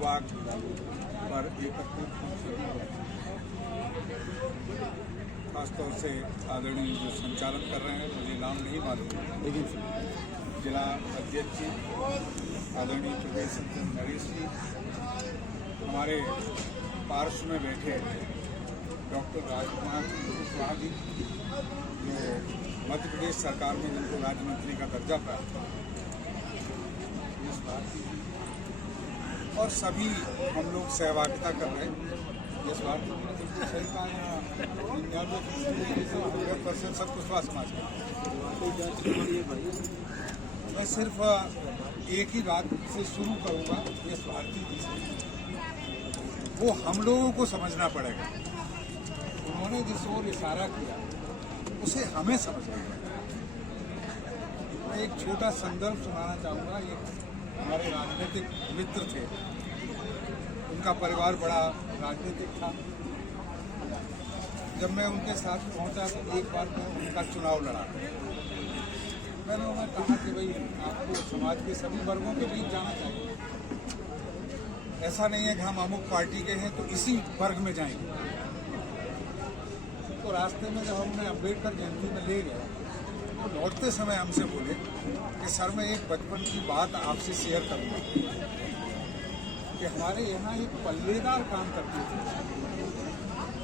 विभाग पर एकत्रित खासतौर से आदरणीय जो संचालन कर रहे हैं, मुझे नाम नहीं मालूम, लेकिन जिला अध्यक्ष जी, आदरणीय प्रदेश अध्यक्ष नरेश जी, हमारे पार्श्व में बैठे डॉक्टर राजकुमार कुशवाहा जी, जो मध्य प्रदेश सरकार में जिनको राज्य मंत्री का दर्जा प्राप्त है, और सभी हम लोग सहभागिता कर रहे हैं। इस बात बिल्कुल सही कहा, 100% सब कुशवाहा समाज का। मैं सिर्फ एक ही बात से शुरू करूंगा, इस भारती जी से। वो हम लोगों को समझना पड़ेगा, उन्होंने जिस ओर इशारा किया उसे हमें समझना पड़ेगा। मैं एक छोटा संदर्भ सुनाना चाहूँगा। एक हमारे राजनीतिक मित्र थे, उनका परिवार बड़ा राजनीतिक था। जब मैं उनके साथ पहुंचा तो एक बार मैं उनका चुनाव लड़ा। मैंने उन्हें कहा कि भाई आपको समाज के सभी वर्गों के बीच जाना चाहिए, ऐसा नहीं है कि हम अमुक पार्टी के हैं तो इसी वर्ग में जाएंगे। तो रास्ते में जब हमने अम्बेडकर जयंती में ले गए तो लौटते समय हमसे बोले कि सर मैं एक बचपन की बात आपसे शेयर करूंगा कि हमारे यहाँ एक पल्लेदार काम करते थे,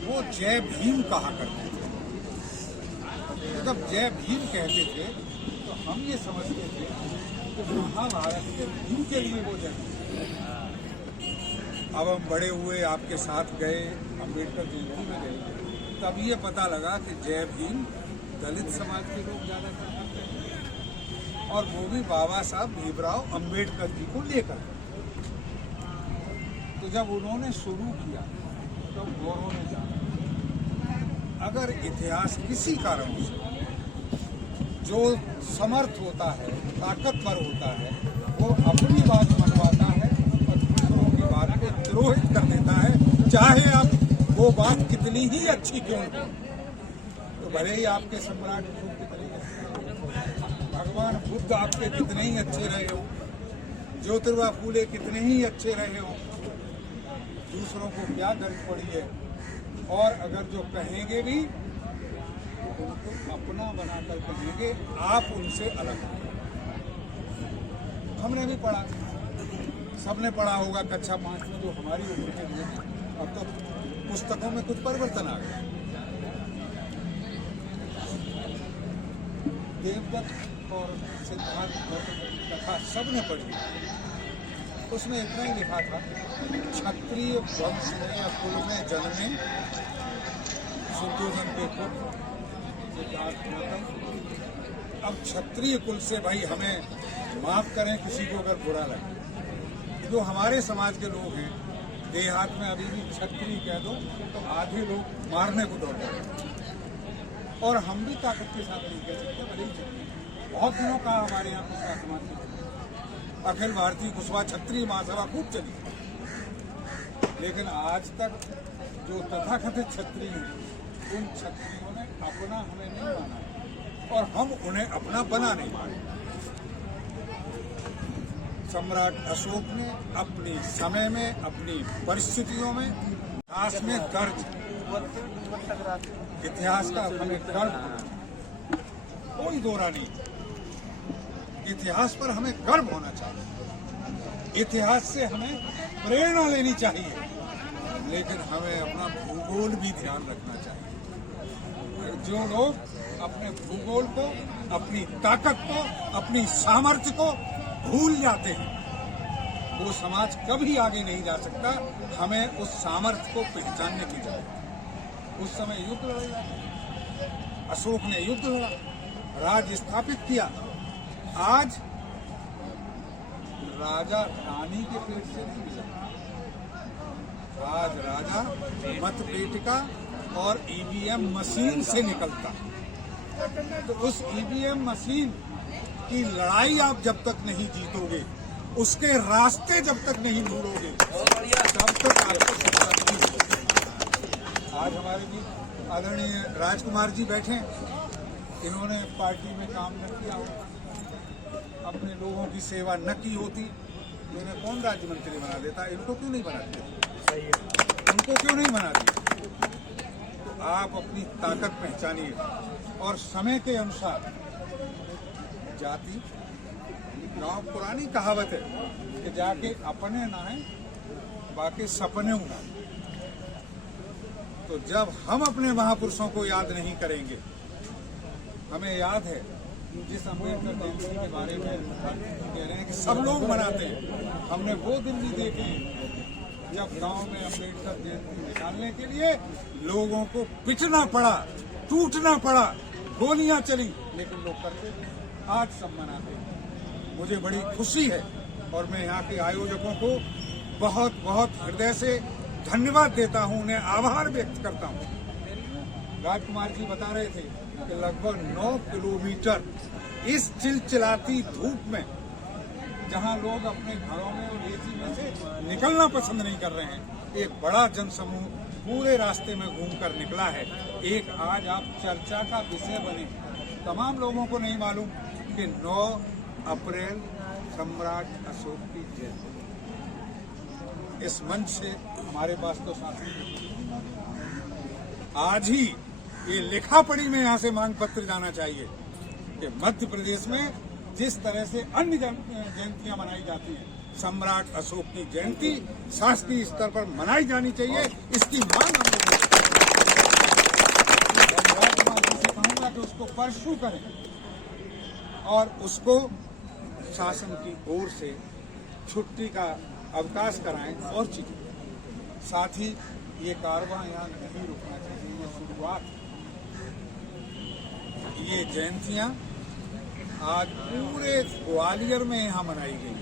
वो जय भीम कहा करते थे। तो जब जय भीम कहते थे तो हम ये समझते थे कि महाभारत के भीम के लिए वो जय। अब हम बड़े हुए, आपके साथ गए, अम्बेडकर जयंती में गए, तब ये पता लगा कि जय भीम दलित समाज के लोग ज़्यादा करते हैं, और वो भी बाबा साहब भीमराव अम्बेडकर जी को लेकर। तो जब उन्होंने शुरू किया तो गौरव ने जाना, अगर इतिहास किसी कारण से जो समर्थ होता है, ताकतवर होता है, वो अपनी बात मनवाता है और दूसरों की बात को द्रोहित कर देता है, चाहे आप वो बात कितनी ही अच्छी क्यों हो। तो भले ही आपके सम्राट अशोक कितने अच्छे, भगवान बुद्ध आपके कितने ही अच्छे रहे हो, ज्योतिबा फूले कितने ही अच्छे रहे हो, दूसरों को क्या गर्ज पड़ी है। और अगर जो कहेंगे भी तो उनको अपना बनाकर कहेंगे, आप उनसे अलग हैं। हमने भी पढ़ा, सबने पढ़ा होगा कक्षा 5 में, जो हमारी उम्र के लोग हैं। अब तो पुस्तकों में कुछ परिवर्तन आ गया। देवदत्त और सिद्धार्थ कथा सबने पढ़ी, उसमें इतना ही लिखा था, क्षत्रिय वंश में या कुल में जन्मे शुद्धोधन के पुत्र सिद्धार्थ गौतम। अब क्षत्रिय कुल से भाई हमें माफ करें किसी को अगर बुरा लगे, जो हमारे समाज के लोग हैं, देहात में अभी भी क्षत्रिय कह दो तो आधे लोग मारने को दौड़ रहे हैं, और हम भी ताकत के साथ नहीं कह सकते। भले ही बहुत दिनों का हमारे यहाँ कुशवाहा समाज में अखिल भारतीय कुशवाहा क्षत्रिय महासभा खूब चली, लेकिन आज तक जो तथाकथित क्षत्रिय हैं, उन क्षत्रियों ने अपना हमें नहीं माना और हम उन्हें अपना बना नहीं माने। सम्राट अशोक ने अपने समय में, अपनी परिस्थितियों में, इतिहास में दर्ज, इतिहास का हमें गर्व, कोई दोरा नहीं, इतिहास पर हमें गर्व होना चाहिए, इतिहास से हमें प्रेरणा लेनी चाहिए, लेकिन हमें अपना भूगोल भी ध्यान रखना चाहिए। जो लोग अपने भूगोल को, अपनी ताकत को, अपनी सामर्थ्य को भूल जाते हैं, वो समाज कभी आगे नहीं जा सकता। हमें उस सामर्थ्य को पहचानने की जरूरत है। उस समय युद्ध लड़ा, अशोक ने युद्ध लड़ा, राज स्थापित किया। आज राजा रानी के पेट से नहीं मिला, आज राजा मतपेटिका और ईवीएम मशीन से निकलता है। तो उस ईवीएम मशीन की लड़ाई आप जब तक नहीं जीतोगे, उसके रास्ते जब तक नहीं ढूंढोगे, तब तक आपको सफलता नहीं मिलेगी। आज हमारे भी आदरणीय राजकुमार जी बैठे, इन्होंने पार्टी में काम न किया हो, अपने लोगों की सेवा न की होती तो इन्हें कौन राज्य मंत्री बना देता? इनको क्यों नहीं बना दिया? उनको क्यों नहीं बना दिया? तो आप अपनी ताकत पहचानिए और समय के अनुसार जाति गांव पुरानी कहावत है कि जाके अपने ना है बाकी सपने ना। तो जब हम अपने महापुरुषों को याद नहीं करेंगे, हमें याद है जिस अम्बेडकर जयंती के बारे में कह रहे हैं कि सब लोग मनाते हैं, हमने वो दिन भी देखे जब गांव में अम्बेडकर जयंती निकालने के लिए लोगों को पिटना पड़ा, टूटना पड़ा, गोलियां चली, लेकिन लोग करते थे। आज सब मनाते हैं। मुझे बड़ी खुशी है और मैं यहाँ के आयोजकों को बहुत बहुत हृदय से धन्यवाद देता हूँ, उन्हें आभार व्यक्त करता हूँ। राजकुमार जी बता रहे थे कि लगभग 9 किलोमीटर इस चिलचिलाती धूप में, जहाँ लोग अपने घरों में और एसी में से निकलना पसंद नहीं कर रहे हैं, एक बड़ा जनसमूह पूरे रास्ते में घूमकर निकला है। एक आज आप चर्चा का विषय बने। तमाम लोगों को नहीं मालूम कि 9 अप्रैल सम्राट अशोक की जयंती। इस मंच से हमारे पास तो साथी आज ही ये लिखा पढ़ी में यहाँ से मांग पत्र जाना चाहिए कि मध्य प्रदेश में जिस तरह से अन्य जयंतियां मनाई जाती हैं, सम्राट अशोक की जयंती शासकीय स्तर पर मनाई जानी चाहिए। इसकी मांग हम लोग से कहूंगा कि उसको परसू करें और उसको शासन की ओर से छुट्टी का अवकाश कराएं और चीजें। साथ ही ये कारवां यहाँ नहीं रुकना चाहिए। ये शुरुआत, ये जयंतियां आज पूरे ग्वालियर में यहाँ मनाई गई।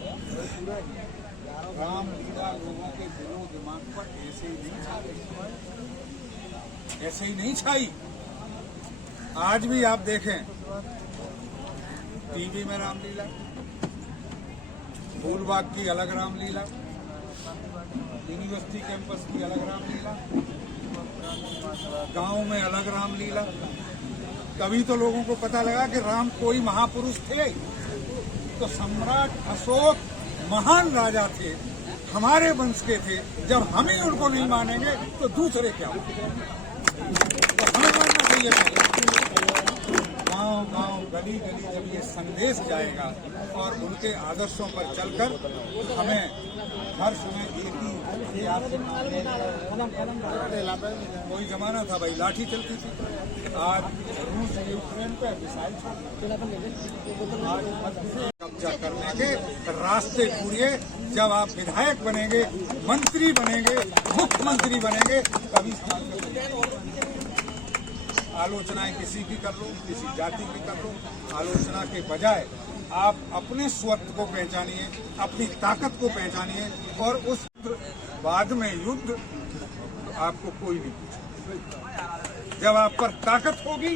रामलीला लोगों के दिलों दिमाग पर ऐसे ही नहीं छाई। आज भी आप देखें टीवी में रामलीला, फूलबाग की अलग रामलीला, यूनिवर्सिटी कैंपस की अलग रामलीला, गांव में अलग रामलीला। तभी तो लोगों को पता लगा कि राम कोई महापुरुष थे। तो सम्राट अशोक महान राजा थे, हमारे वंश के थे। जब हम ही उनको नहीं मानेंगे तो दूसरे क्या? तो हमें मानना चाहिए। गांव गांव गली गली जब ये संदेश जाएगा और उनके आदर्शों पर चलकर हमें हर समय एक ही कोई जमाना था भाई लाठी चलती थी। आज रूस यूक्रेन पे मिसाइल आज कब्जा करने के रास्ते ढूंढिए। जब आप विधायक बनेंगे, मंत्री बनेंगे, मुख्यमंत्री बनेंगे, तभी आलोचनाएं किसी की कर लो, किसी जाति की कर लो। आलोचना के बजाय आप अपने स्वत्व को पहचानिए, अपनी ताकत को पहचानिए और उस बाद में युद्ध तो आपको कोई नहीं पूछे। जब आप पर ताकत होगी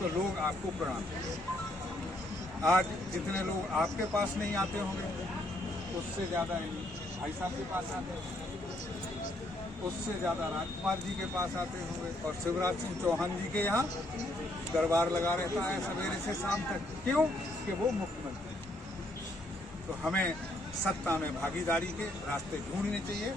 तो लोग आपको प्रणाम करेंगे। आज जितने लोग आपके पास नहीं आते होंगे, उससे ज्यादा भाई साहब के पास आते होंगे, उससे ज्यादा राजकुमार जी के पास आते होंगे और शिवराज सिंह चौहान जी के यहाँ दरबार लगा रहता है सवेरे से शाम तक। क्यों? कि वो मुख्यमंत्री। तो हमें सत्ता में भागीदारी के रास्ते ढूंढने चाहिए।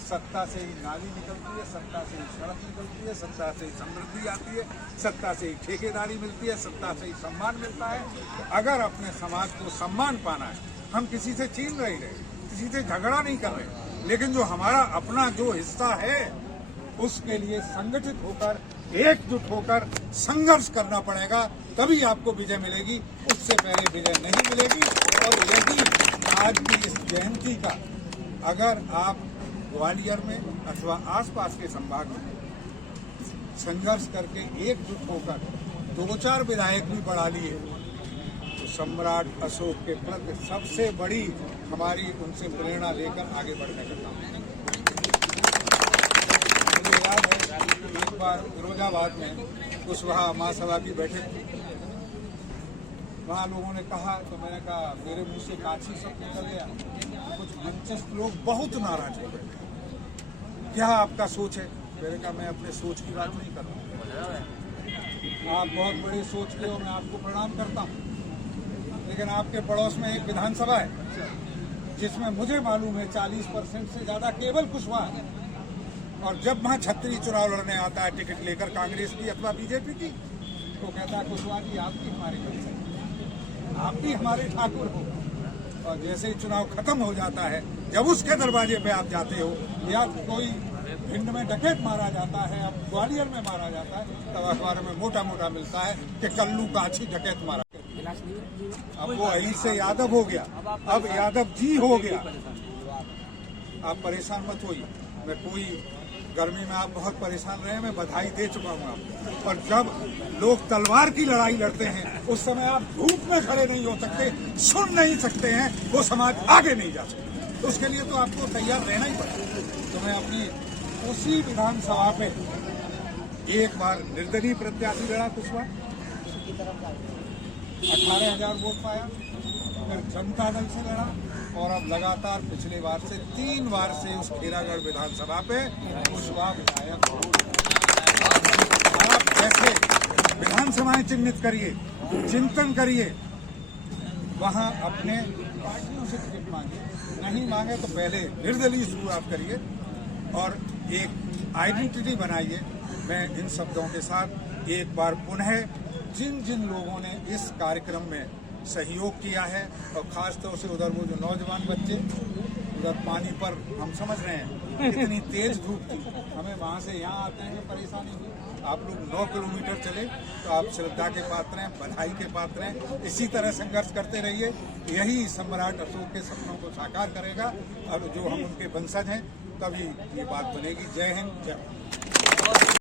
सत्ता से ही नाली निकलती है, सत्ता से ही सड़क निकलती है, सत्ता से ही समृद्धि आती है, सत्ता से ही ठेकेदारी मिलती है, सत्ता से ही सम्मान मिलता है। तो अगर अपने समाज को सम्मान पाना है, हम किसी से छीन नहीं रहे, किसी से झगड़ा नहीं कर रहे, लेकिन जो हमारा अपना जो हिस्सा है उसके लिए संगठित होकर, एकजुट होकर संघर्ष करना पड़ेगा, तभी आपको विजय मिलेगी। उससे पहले विजय नहीं मिलेगी। और यदि आज की इस जयंती का अगर आप ग्वालियर में अथवा आसपास के संभाग में संघर्ष करके एकजुट होकर 2-4 विधायक भी बढ़ा लिए तो सम्राट अशोक के प्रति सबसे बड़ी हमारी उनसे प्रेरणा लेकर आगे बढ़ने का काम करेंगे। मुझे याद है एक बार फिरोजाबाद में कुशवाहा महासभा की बैठक थी। वहाँ लोगों ने कहा तो मैंने कहा, मेरे मुंह से काछी सब निकल गया। कुछ मंचस्थ लोग बहुत नाराज हो गए। क्या आपका सोच है? मैंने कहा, मैं अपने सोच की बात नहीं कर रहा। आप बहुत बड़ी सोच के हो, मैं आपको प्रणाम करता हूँ, लेकिन आपके पड़ोस में एक विधानसभा है जिसमें मुझे मालूम है 40% से ज्यादा केवल कुशवाहा है। और जब वहां छत्री चुनाव लड़ने आता है टिकट लेकर कांग्रेस की अथवा बीजेपी की, तो कहता है कुशवाहा जी आप भी हमारे वंशज, आप भी हमारे ठाकुर हो। और जैसे ही चुनाव खत्म हो जाता है, जब उसके दरवाजे पे आप जाते हो या कोई भिंड में डकैत मारा जाता है, अब ग्वालियर में मारा जाता है, तब अखबार में मोटा मोटा मिलता है कि कल्लू काछी डकैत मारा। अब वो अहिल से यादव हो गया, अब यादव जी हो गया। आप परेशान मत होइए, मैं कोई गर्मी में आप बहुत परेशान रहे, मैं बधाई दे चुका हूँ आपको। और जब लोग तलवार की लड़ाई लड़ते हैं, उस समय आप धूप में खड़े नहीं हो सकते, सुन नहीं सकते हैं, वो समाज आगे नहीं जा सकता। तो उसके लिए तो आपको तैयार रहना ही पड़ेगा। तो मैं अपनी उसी विधानसभा पे एक बार निर्दलीय प्रत्याशी लड़ा कुशवाहा, 18,000 वोट पाया, फिर जनता दल से लड़ा, और अब लगातार पिछले बार से 3 बार से उस खेरागढ़ विधानसभा पे कुशवाहा विधायक हो। आप ऐसे विधानसभाएं चिन्हित करिए, चिंतन करिए, वहां अपने पार्टियों से टिकट मांगिए, नहीं मांगे तो पहले निर्दलीय शुरुआत करिए और एक आइडेंटिटी बनाइए। मैं इन शब्दों के साथ एक बार पुनः जिन जिन लोगों ने इस कार्यक्रम में सहयोग किया है, और खास तौर से उधर वो जो नौजवान बच्चे उधर पानी पर, हम समझ रहे हैं कितनी तेज धूप थी, हमें वहां से यहाँ आते हैं परेशानी हुई। आप लोग 9 किलोमीटर चले, तो आप श्रद्धा के पात्र हैं, बधाई के पात्र हैं। इसी तरह संघर्ष करते रहिए, यही सम्राट अशोक के सपनों को साकार करेगा। और जो हम उनके वंशज हैं, तभी ये बात बनेगी। जय हिंद, जय।